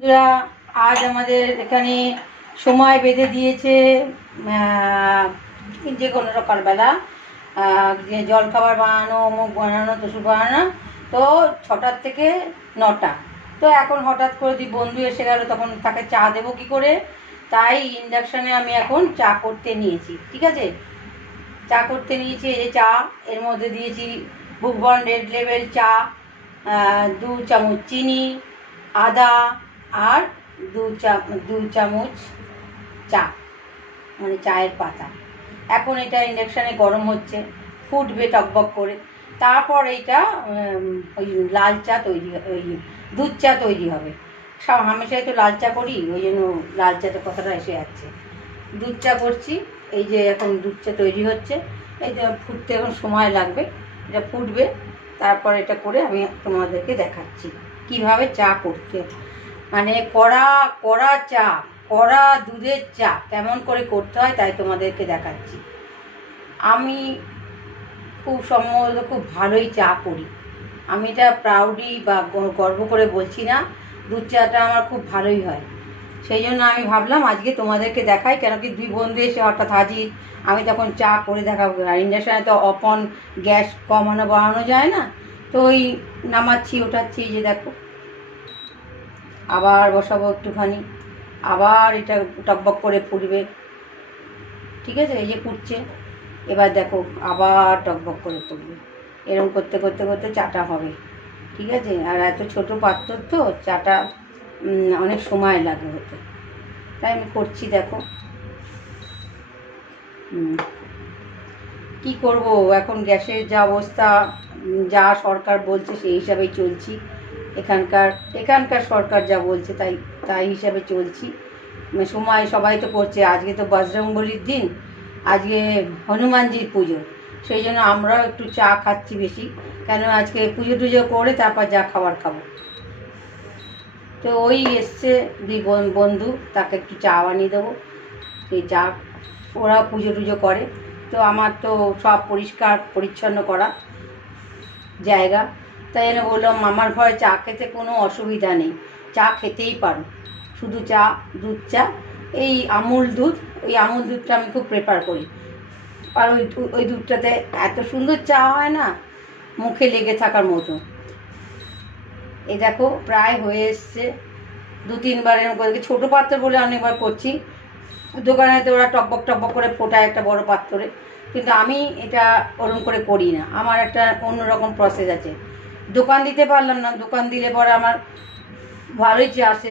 বন্ধুরা, আজ আমাদের এখানে সময় বেঁধে দিয়েছে যে কোনো সকালবেলা যে জলখাবার বানানো, মুখ বানানো, তোষক বানানো। তো 6টার থেকে 9টা। তো এখন হঠাৎ করে যদি বন্ধু এসে গেল, তখন তাকে চা দেবো কী করে? তাই ইন্ডাকশানে আমি এখন চা করতে নিয়েছি। ঠিক আছে, চা করতে নিয়েছি। এই যে চা, এর মধ্যে দিয়েছি বুক বন্ড রেড লেবেল চা, 2 চামচ চিনি, আদা, আর 2 চামচ চা, মানে চায়ের পাতা। এখন এটা ইন্ডাকশানে গরম হচ্ছে, ফুটবে টকবক করে। তারপর এইটা ওই লাল চা তৈরি, ওই দুধ চা তৈরি হবে। সব হামেশাই তো লাল চা করি, ওই জন্য লাল চাতে কথাটা এসে যাচ্ছে। দুধ চা করছি। এই যে এখন দুধ চা তৈরি হচ্ছে। এই যে ফুটতে এখন সময় লাগবে, এটা ফুটবে। তারপর এটা করে আমি তোমাদেরকে দেখাচ্ছি কিভাবে চা করতে, মানে কড়া চা, কড়া দুধের চা কেমন করে করতে হয় তাই তোমাদেরকে দেখাচ্ছি। আমি খুব সম্ভবত খুব ভালোই চা করি। আমি এটা প্রাউডলি বা গর্ব করে বলছি না, দুধ চাটা আমার খুব ভালোই হয়। সেই জন্য আমি ভাবলাম আজকে তোমাদেরকে দেখাই, কেন কি 2 বন্ধু এসে হঠাৎ হাজির, আমি তখন চা করে দেখাবো। আর ইন্ডাকশানে তো অপন গ্যাস কমানো বাড়ানো যায় না, তো ওই নামাচ্ছি ওঠাচ্ছি। এই যে দেখো, আবার বসাবো একটুখানি, আবার এটা টকবক করে ফুটবে। ঠিক আছে, এই যে ফুটছে, এবার দেখো আবার টকবক করে ফুটবে। এরকম করতে করতে করতে চাটা হবে। ঠিক আছে, আর এত ছোটো পাত্র তো চাটা অনেক সময় লাগে হতে, তাই আমি করছি। দেখো কি করব, এখন গ্যাসের যা অবস্থা, যা সরকার বলছে সেই হিসাবেই চলছি। এখানকার সরকার যা বলছে তাই হিসাবে চলছি। সময় সবাই তো করছে। আজকে তো বজরংবলির দিন, আজকে হনুমানজির পুজো, সেই জন্য আমরাও একটু চা খাচ্ছি বেশি। কেন আজকে পুজো টুজো করে তারপর যা খাবার খাবো। তো ওই এসছে 2 বন্ধু, তাকে একটু চা বানিয়ে দেবো। সেই চা, ওরা পুজো টুজো করে, তো আমার তো সব পরিষ্কার পরিচ্ছন্ন করা জায়গা, তাই জন্য বললাম আমার ঘরে চা খেতে কোনো অসুবিধা নেই, চা খেতেই পারো। শুধু চা, দুধ চা, এই আমুল দুধ, ওই আমুল দুধটা আমি খুব প্রেফার করি। আর ওই দুধটাতে এত সুন্দর চা হয় না, মুখে লেগে থাকার মতো। এই দেখো প্রায় হয়ে এসছে। 2-3 বারের মধ্যে, ছোটো পাত্র বলে অনেকবার করছি। দোকানে তো ওরা টকবক টকবক করে ফোটায় একটা বড় পাত্রে, কিন্তু আমি এটা ওরকম করে করি না। আমার একটা অন্যরকম প্রসেস আছে। দোকান দিতে পারলাম না, দোকান দিলে পরে আমার ভালোই চা আসে।